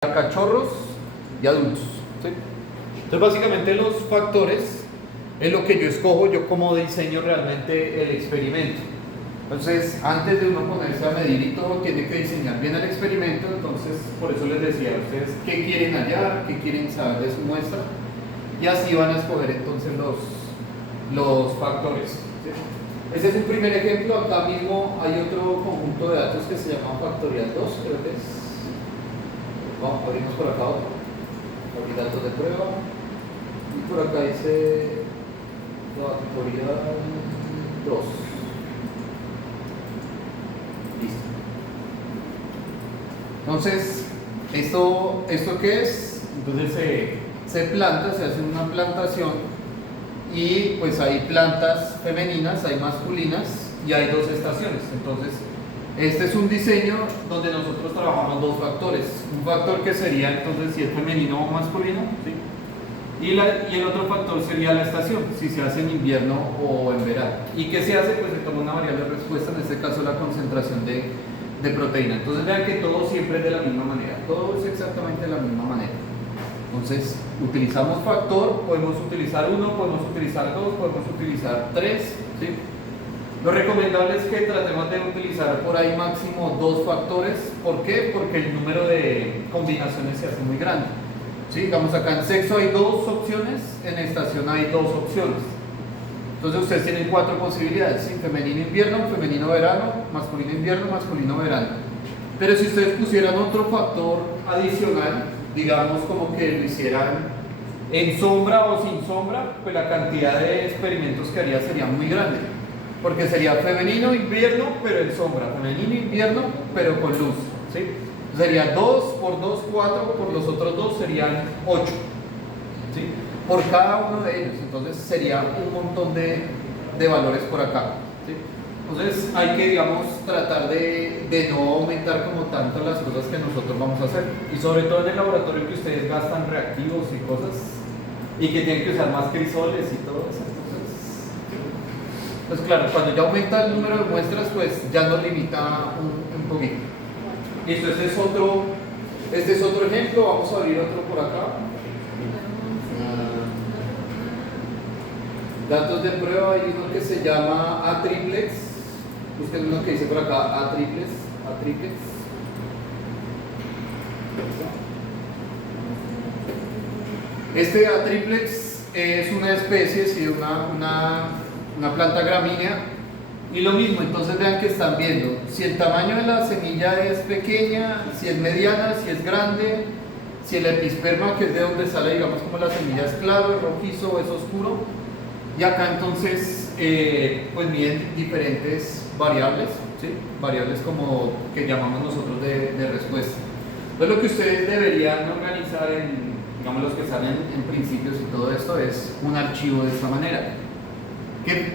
a cachorros y adultos, ¿sí? Entonces básicamente los factores es lo que yo escojo, yo como diseño realmente el experimento. Entonces antes de uno ponerse a medir y todo, tiene que diseñar bien el experimento. Entonces por eso les decía a ustedes qué quieren hallar, qué quieren saber de su muestra, y así van a escoger entonces los factores, ¿sí? Ese es un primer ejemplo. Acá mismo hay otro conjunto de datos que se llama factorial 2, creo que es. Vamos a abrirnos por acá otro. Abrir datos de prueba. Y por acá dice factorial 2. Listo. Entonces, ¿esto qué es? Entonces se planta, se hace una plantación. Y pues hay plantas femeninas, hay masculinas y hay dos estaciones. Entonces, este es un diseño donde nosotros trabajamos dos factores. Un factor que sería entonces si es femenino o masculino, ¿sí? Y el otro factor sería la estación, si se hace en invierno o en verano. ¿Y qué se hace? Pues se toma una variable de respuesta, en este caso la concentración de proteína. Entonces vean que todo siempre es de la misma manera, todo es exactamente de la misma manera. Entonces, utilizamos factor, podemos utilizar uno, podemos utilizar dos, podemos utilizar tres, ¿sí? Lo recomendable es que tratemos de utilizar por ahí máximo dos factores. ¿Por qué? Porque el número de combinaciones se hace muy grande, ¿sí? Digamos acá en sexo hay dos opciones, en estación hay dos opciones. Entonces ustedes tienen cuatro posibilidades, ¿sí? Femenino invierno, femenino verano, masculino invierno, masculino verano. Pero si ustedes pusieran otro factor adicional, digamos como que lo hicieran en sombra o sin sombra, pues la cantidad de experimentos que haría sería muy grande, porque sería femenino invierno pero en sombra, femenino invierno pero con luz, ¿sí? Sería 2 por 2, 4, por los otros dos serían 8, ¿sí? Por cada uno de ellos. Entonces sería un montón de valores por acá, ¿sí? Entonces hay que, digamos, tratar de no aumentar como tanto las cosas que nosotros vamos a hacer. Y sobre todo en el laboratorio que ustedes gastan reactivos y cosas, y que tienen que usar más crisoles y todo eso. Entonces, pues claro, cuando ya aumenta el número de muestras, pues ya nos limita un poquito. Listo, este es otro ejemplo. Vamos a abrir otro por acá. Datos de prueba, hay uno que se llama A-triplex. Busquen uno que dice por acá A-triplex. Este A-triplex es una especie, sí, una planta gramínea. Y lo mismo, entonces vean que están viendo si el tamaño de la semilla es pequeña, si es mediana, si es grande, si el episperma, que es de donde sale, digamos, como la semilla es claro, es rojizo o es oscuro. Y acá entonces pues miden diferentes variables, ¿sí? Variables como que llamamos nosotros de respuesta. Entonces lo que ustedes deberían organizar digamos los que salen en principios y todo esto, es un archivo de esta manera.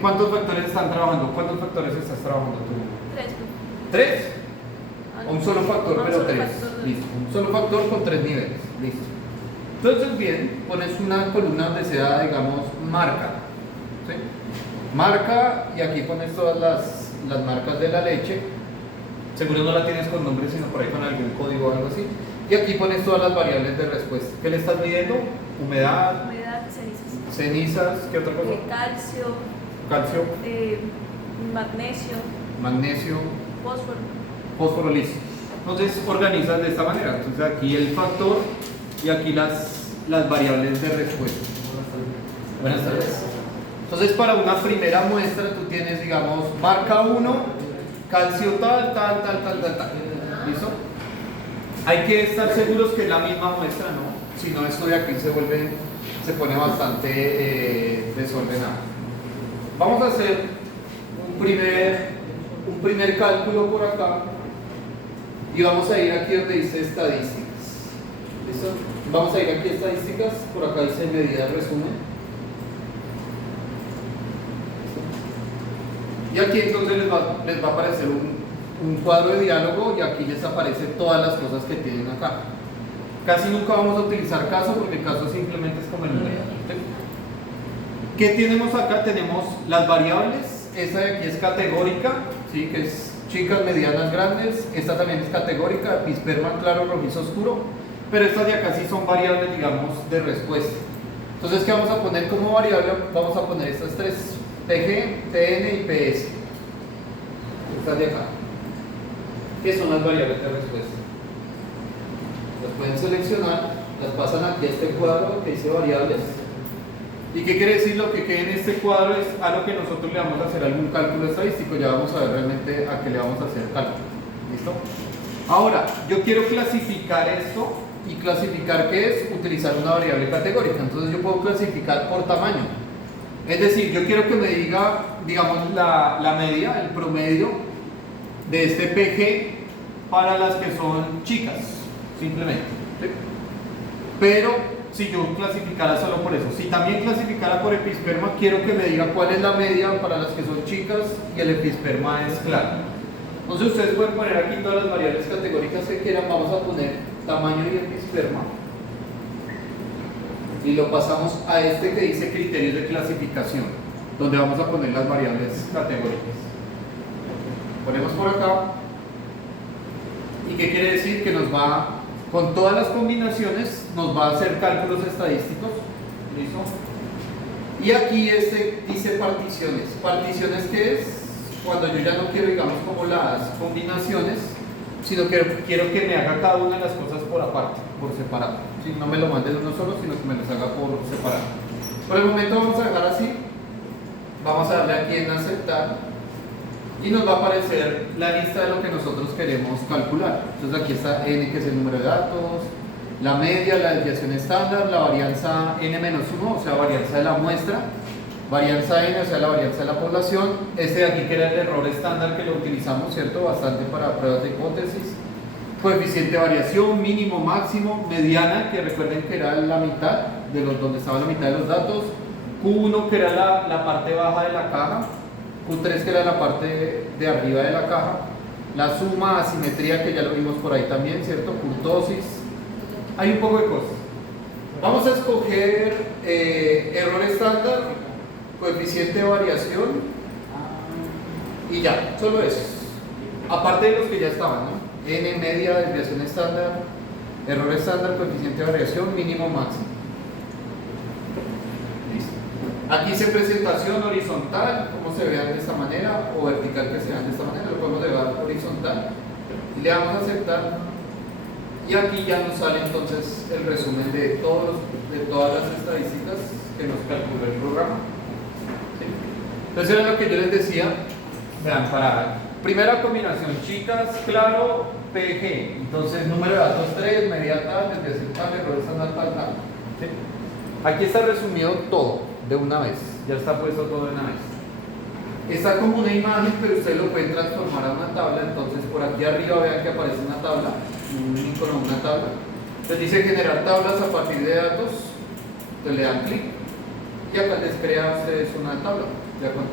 ¿Cuántos factores están trabajando? ¿Cuántos factores estás trabajando tú? 3. ¿Tres? Un solo factor, Un pero solo 3. factor. Listo. Un solo factor con 3 niveles. Listo. Entonces bien, pones una columna donde sea, digamos, marca. ¿Sí? Marca, y aquí pones todas las marcas de la leche. Seguro no la tienes con nombre, sino por ahí con algún código o algo así. Y aquí pones todas las variables de respuesta. ¿Qué le estás midiendo? Humedad, cenizas, ¿qué otra cosa? Calcio, Calcio, magnesio, fósforo, listo. Entonces organizas de esta manera. Entonces aquí el factor y aquí las variables de respuesta. Buenas tardes. Entonces para una primera muestra tú tienes, digamos, marca 1, calcio tal. ¿Listo? Hay que estar seguros que es la misma muestra, ¿no? Si no, esto de aquí se pone bastante desordenado. Vamos a hacer un primer cálculo por acá y vamos a ir aquí donde dice estadísticas. ¿Listo? Vamos a ir aquí a estadísticas, por acá dice medida resumen. Y aquí entonces les va a aparecer un cuadro de diálogo, y aquí les aparecen todas las cosas que tienen acá. Casi nunca vamos a utilizar caso, porque el caso simplemente es como el número. ¿Sí? ¿Qué tenemos acá? Tenemos las variables. Esta de aquí es categórica, ¿sí? Que es chicas, medianas, grandes. Esta también es categórica, episperma claro, rojizo oscuro. pero estas de acá sí son variables, digamos, de respuesta. Entonces, ¿qué vamos a poner como variable? Vamos a poner estas tres, PG, TN y PS. Estas de acá, que son las variables de respuesta. Las pueden seleccionar, las pasan aquí a este cuadro que dice variables. ¿Y qué quiere decir? Lo que quede en este cuadro es a lo que nosotros le vamos a hacer algún cálculo estadístico. Ya vamos a ver realmente a qué le vamos a hacer cálculo. ¿Listo? Ahora, yo quiero clasificar esto, y clasificar ¿qué es? Utilizar una variable categórica. Entonces yo puedo clasificar por tamaño. Es decir, yo quiero que me diga, digamos, la media, el promedio de este PG para las que son chicas, simplemente. ¿Sí? Pero si yo clasificara solo por eso, si también clasificara por episperma, quiero que me diga cuál es la media para las que son chicas y el episperma es claro. Entonces ustedes pueden poner aquí todas las variables categóricas que quieran. Vamos a poner tamaño y episperma y lo pasamos a este que dice criterios de clasificación, donde vamos a poner las variables categóricas. Ponemos por acá. ¿Y qué quiere decir? Que nos va, con todas las combinaciones, nos va a hacer cálculos estadísticos. ¿Listo? Y aquí este dice particiones. ¿Particiones qué es? Cuando yo ya no quiero, digamos, como las combinaciones, sino que quiero que me haga cada una de las cosas por aparte, por separado. ¿Sí? No me lo mande uno solo, sino que me los haga por separado. Por el momento vamos a dejar así. Vamos a darle aquí en aceptar y nos va a aparecer la lista de lo que nosotros queremos calcular. Entonces aquí está n, que es el número de datos, la media, la desviación estándar, la varianza n-1, o sea, varianza de la muestra, varianza n, o sea, la varianza de la población, este de aquí que era el error estándar que lo utilizamos, ¿cierto? Bastante para pruebas de hipótesis, coeficiente de variación, mínimo, máximo, mediana, que recuerden que era la mitad, donde estaba la mitad de los datos, Q1 que era la parte baja de la caja, Q3 que era la parte de arriba de la caja, la suma, asimetría, que ya lo vimos por ahí también, ¿cierto? Kurtosis, hay un poco de cosas. Vamos a escoger error estándar, coeficiente de variación y ya, solo eso. Aparte de los que ya estaban, ¿no? N, media, desviación estándar, error estándar, coeficiente de variación, mínimo, máximo. Listo. Aquí dice presentación horizontal, cómo se vean de esta manera, o vertical que se vean de esta manera, lo podemos llevar horizontal. Y le damos a aceptar. Y aquí ya nos sale entonces el resumen de todas las estadísticas que nos calculó el programa. ¿Sí? Entonces era lo que yo les decía. Vean, para primera combinación, chicas, claro, PG. Entonces número de datos 3, media tal, desviación tal, error estándar tal. ¿Sí? Aquí está resumido todo de una vez. Ya está puesto todo de una vez. Está como una imagen, pero ustedes lo pueden transformar a una tabla. Entonces por aquí arriba vean que aparece una tabla, un icono, una tabla. Les dice generar tablas a partir de datos. Entonces le dan clic y acá les crea a ustedes una tabla, ya con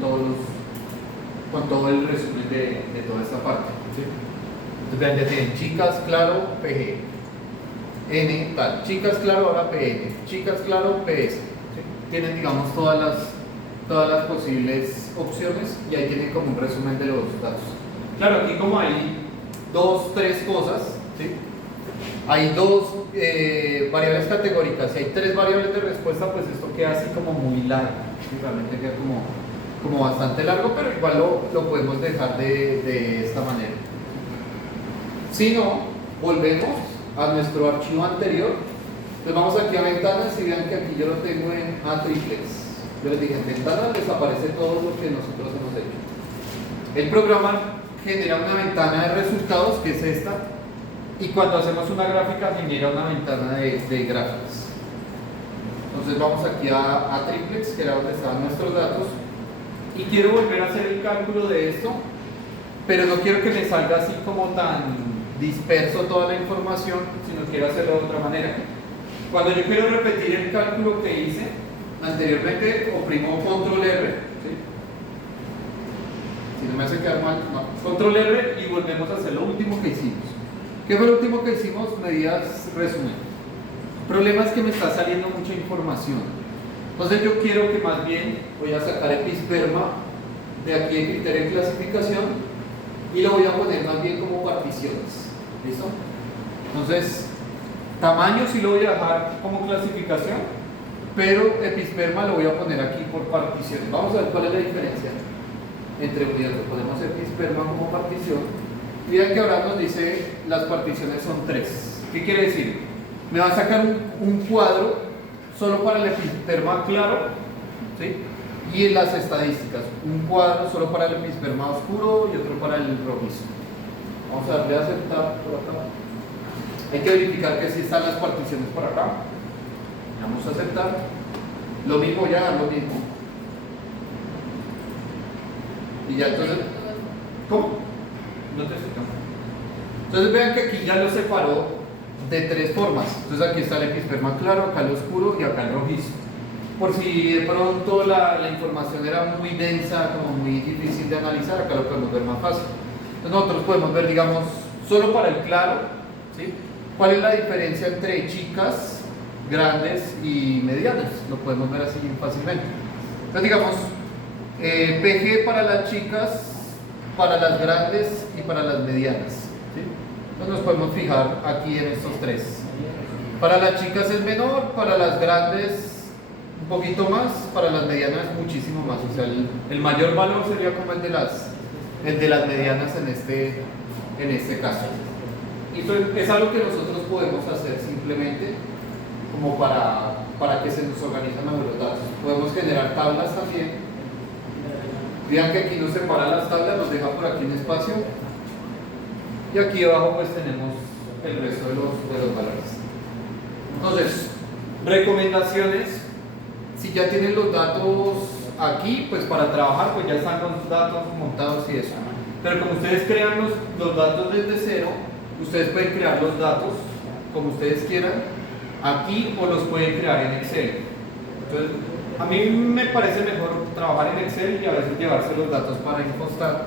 todo el resumen de toda esta parte. ¿Sí? Entonces vean, ya tienen chicas, claro, PG, N, tal, chicas, claro, ahora PN, chicas, claro, PS. ¿Sí? Tienen, digamos, todas las posibles opciones y ahí tienen como un resumen de los datos. Claro, aquí como hay tres cosas, ¿sí? Hay dos variables categóricas y hay tres variables de respuesta, pues esto queda así como muy largo, ¿sí? Realmente queda como bastante largo, pero igual lo podemos dejar de esta manera. Si no, volvemos a nuestro archivo anterior. Entonces vamos aquí a ventanas y vean que aquí yo lo tengo en triplex. Yo les dije, en ventanas les aparece todo lo que nosotros hemos hecho. El programa genera una ventana de resultados, que es esta, y cuando hacemos una gráfica genera una ventana de gráficas. Entonces vamos aquí a triplex, que era donde estaban nuestros datos, y quiero volver a hacer el cálculo de esto, pero no quiero que me salga así como tan disperso toda la información, sino quiero hacerlo de otra manera. Cuando yo quiero repetir el cálculo que hice anteriormente, oprimo control R, ¿sí? Si no me hace quedar mal, no. Control R y volvemos a hacer lo último que hicimos. ¿Qué fue lo último que hicimos? Medidas resumen. El problema es que me está saliendo mucha información. Entonces yo quiero que más bien voy a sacar episperma de aquí en criterio de clasificación y lo voy a poner más bien como particiones. ¿Listo? Entonces Tamaño sí lo voy a dejar como clasificación, pero episperma lo voy a poner aquí por particiones. Vamos a ver cuál es la diferencia entre uno y otro. Ponemos episperma como partición. Y vean que ahora nos dice las particiones son 3. ¿Qué quiere decir? Me va a sacar un cuadro solo para el episperma claro, ¿sí? Y en las estadísticas, un cuadro solo para el episperma oscuro y otro para el rojizo. Vamos a darle a aceptar por acá. Hay que verificar que sí están las particiones por acá. Vamos a aceptar. Lo mismo, voy a dar lo mismo. Y ya entonces. ¿Cómo? No te aceptamos. Entonces vean que aquí ya lo separó de 3 formas. Entonces aquí está el episperma claro, acá el oscuro y acá el rojizo. Por si de pronto la información era muy densa, como muy difícil de analizar, acá lo podemos ver más fácil. Entonces nosotros podemos ver, digamos, solo para el claro, ¿sí? ¿Cuál es la diferencia entre chicas, grandes y medianas? Lo podemos ver así fácilmente. Entonces digamos, PG para las chicas, para las grandes y para las medianas, ¿sí? Entonces nos podemos fijar aquí en estos 3. Para las chicas es menor, para las grandes un poquito más, para las medianas muchísimo más. O sea, el mayor valor sería como el de las medianas en este caso. Y eso es algo que nosotros podemos hacer simplemente como para que se nos organicen mejor los datos. Podemos generar tablas también. Vean que aquí nos separa las tablas, nos deja por aquí un espacio. Y aquí abajo pues tenemos el resto de los valores. Entonces, recomendaciones. Si ya tienen los datos aquí, pues para trabajar pues ya están los datos montados y eso. Pero como ustedes crean los datos desde cero, ustedes pueden crear los datos como ustedes quieran aquí o los pueden crear en Excel. Entonces, a mí me parece mejor trabajar en Excel y a veces llevarse los datos para Infostat,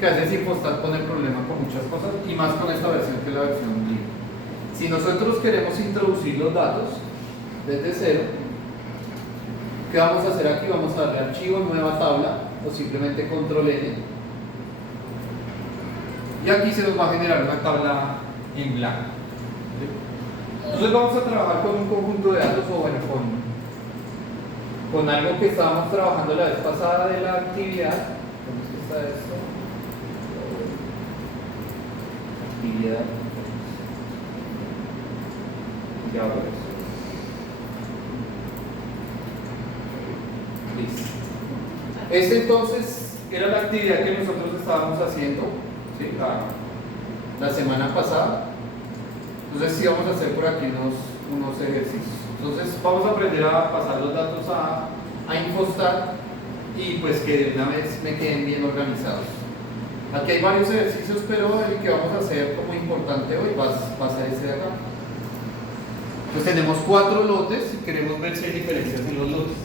que a veces Infostat pone problema con muchas cosas y más con esta versión que es la versión libre. Si nosotros queremos introducir los datos desde cero, ¿qué vamos a hacer aquí? Vamos a darle archivo, nueva tabla o simplemente control N. Y aquí se nos va a generar una tabla en blanco. Entonces vamos a trabajar con un conjunto de datos o bueno, con algo que estábamos trabajando la vez pasada de la actividad. ¿Cómo es que está esto? Actividad. Ya ahora eso. Listo. Esta entonces era la actividad que nosotros estábamos haciendo, ¿sí? la semana pasada. Entonces sí vamos a hacer por aquí unos ejercicios. Entonces vamos a aprender a pasar los datos a Infostat y pues que de una vez me queden bien organizados. Aquí hay varios ejercicios, pero el que vamos a hacer como importante hoy va a ser este de acá. Entonces tenemos 4 lotes y queremos ver si hay diferencias en los lotes.